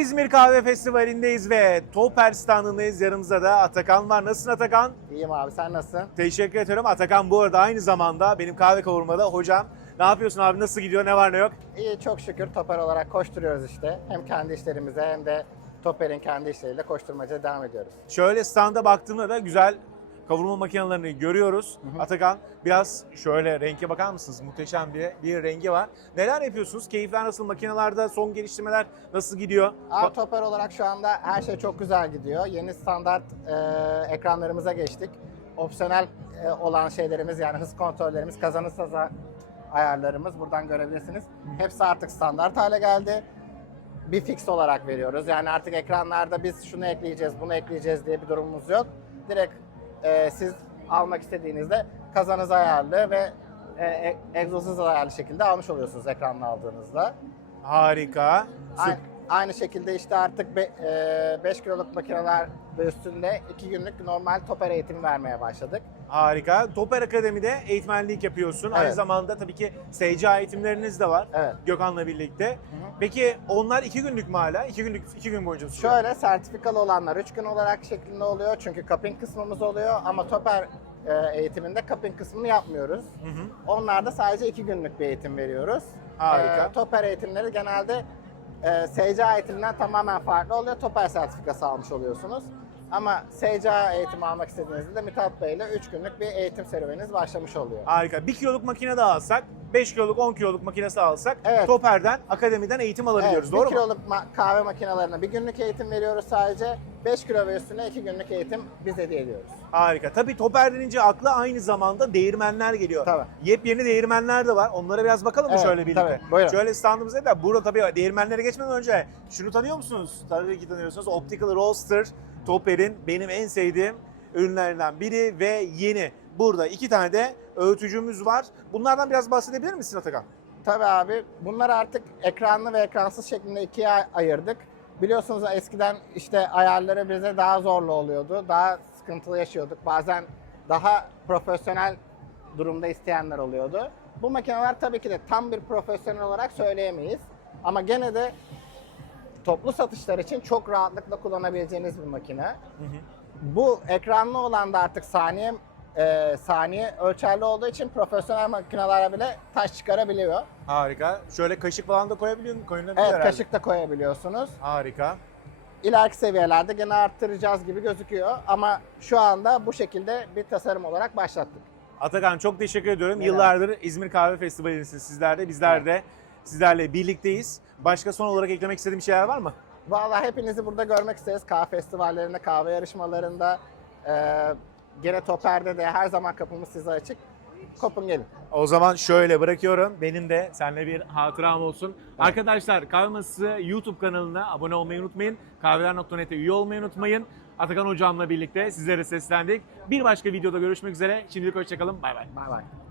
İzmir Kahve Festivali'ndeyiz ve Toper standındayız. Yanımızda da Atakan var. Nasılsın Atakan? İyiyim abi sen nasılsın? Teşekkür ederim. Atakan bu arada aynı zamanda benim kahve kavurmada hocam. Ne yapıyorsun abi? Nasıl gidiyor? Ne var ne yok? İyi çok şükür toper olarak koşturuyoruz işte. Hem kendi işlerimize hem de toperin kendi işleriyle koşturmaca devam ediyoruz. Şöyle standa baktığımda da güzel kavurma makinelerini görüyoruz. Atakan biraz şöyle renke bakar mısınız? Muhteşem bir, bir rengi var. Neler yapıyorsunuz? Keyifler nasıl? Makinelerde son geliştirmeler nasıl gidiyor? Abi toper olarak şu anda her şey çok güzel gidiyor. Yeni standart e, ekranlarımıza geçtik. Opsiyonel e, olan şeylerimiz yani hız kontrollerimiz, kazanış hızı ayarlarımız buradan görebilirsiniz. Hepsi artık standart hale geldi. Bir fix olarak veriyoruz. Yani artık ekranlarda biz şunu ekleyeceğiz, bunu ekleyeceğiz diye bir durumumuz yok. Direkt e, siz almak istediğinizde kazanız ayarlı ve e, e, egzoz hız ayarlı şekilde almış oluyorsunuz ekranla aldığınızda. Harika. Aynı, aynı şekilde işte artık 5 kiloluk makineler ve üstünde 2 günlük normal toper eğitimi vermeye başladık. Harika. Toper Akademi'de eğitmenlik yapıyorsun. Aynı Evet. zamanda tabii ki SC eğitimleriniz de var. Evet. Gökhan'la birlikte. Peki onlar iki günlük mü hala? İki günlük, iki gün boyunca sürüyor. Şöyle sertifikalı olanlar 3 gün olarak şeklinde oluyor çünkü cupping kısmımız oluyor ama toper e, eğitiminde cupping kısmını yapmıyoruz. Hı hı. Onlarda sadece 2 günlük bir eğitim veriyoruz. Harika. E, toper eğitimleri genelde e, SC eğitiminden tamamen farklı oluyor. Toper sertifikası almış oluyorsunuz. Ama SC eğitimi almak istediğinizde de Mithat Bey ile 3 günlük bir eğitim serüveniniz başlamış oluyor. Harika. Bir kiloluk makine de alsak, 5 kiloluk, 10 kiloluk makinesi alsak Evet. Toper'den, akademiden eğitim alabiliyoruz. Evet, doğru 1 mu? kiloluk ma- kahve makinelerine bir günlük eğitim veriyoruz sadece. 5 kilo ve üstüne 2 günlük eğitim biz hediye ediyoruz. Harika. Tabii Toper denince akla aynı zamanda değirmenler geliyor. Tabii. Yepyeni değirmenler de var. Onlara biraz bakalım mı Evet, şöyle birlikte? tabii. Buyurun. Şöyle standımıza da burada tabii değirmenlere geçmeden önce şunu tanıyor musunuz? Tabii ki tanıyorsunuz. Optical Roaster Toper'in benim en sevdiğim ürünlerinden biri ve yeni. Burada iki tane de öğütücümüz var. Bunlardan biraz bahsedebilir misin Atakan? Tabii abi bunları artık ekranlı ve ekransız şeklinde ikiye ay- ayırdık. Biliyorsunuz eskiden işte ayarları bize daha zorlu oluyordu. Daha sıkıntılı yaşıyorduk. Bazen daha profesyonel durumda isteyenler oluyordu. Bu makineler tabii ki de tam bir profesyonel olarak söyleyemeyiz. Ama gene de toplu satışlar için çok rahatlıkla kullanabileceğiniz bir makine. Bu ekranlı olan da artık saniye e, saniye ölçerli olduğu için profesyonel makinelere bile taş çıkarabiliyor. Harika. Şöyle kaşık falan da koyabiliyor musun? Evet herhalde. kaşık da koyabiliyorsunuz. Harika. İleriki seviyelerde gene arttıracağız gibi gözüküyor ama şu anda bu şekilde bir tasarım olarak başlattık. Atakan çok teşekkür ediyorum. Ne Yıllardır İzmir Kahve Festivali'ndesiniz sizler de. Bizler de sizlerle birlikteyiz. Başka son olarak eklemek istediğim şeyler var mı? Vallahi hepinizi burada görmek isteriz. Kahve festivallerinde, kahve yarışmalarında, e, gene Toper'de de her zaman kapımız size açık. Kopun gelin. O zaman şöyle bırakıyorum. Benim de seninle bir hatıram olsun. Arkadaşlar Kahve Masası YouTube kanalına abone olmayı unutmayın. Kahveler.net'e üye olmayı unutmayın. Atakan hocamla birlikte sizlere seslendik. Bir başka videoda görüşmek üzere. Şimdilik hoşçakalın. Bay bay. Bay bay.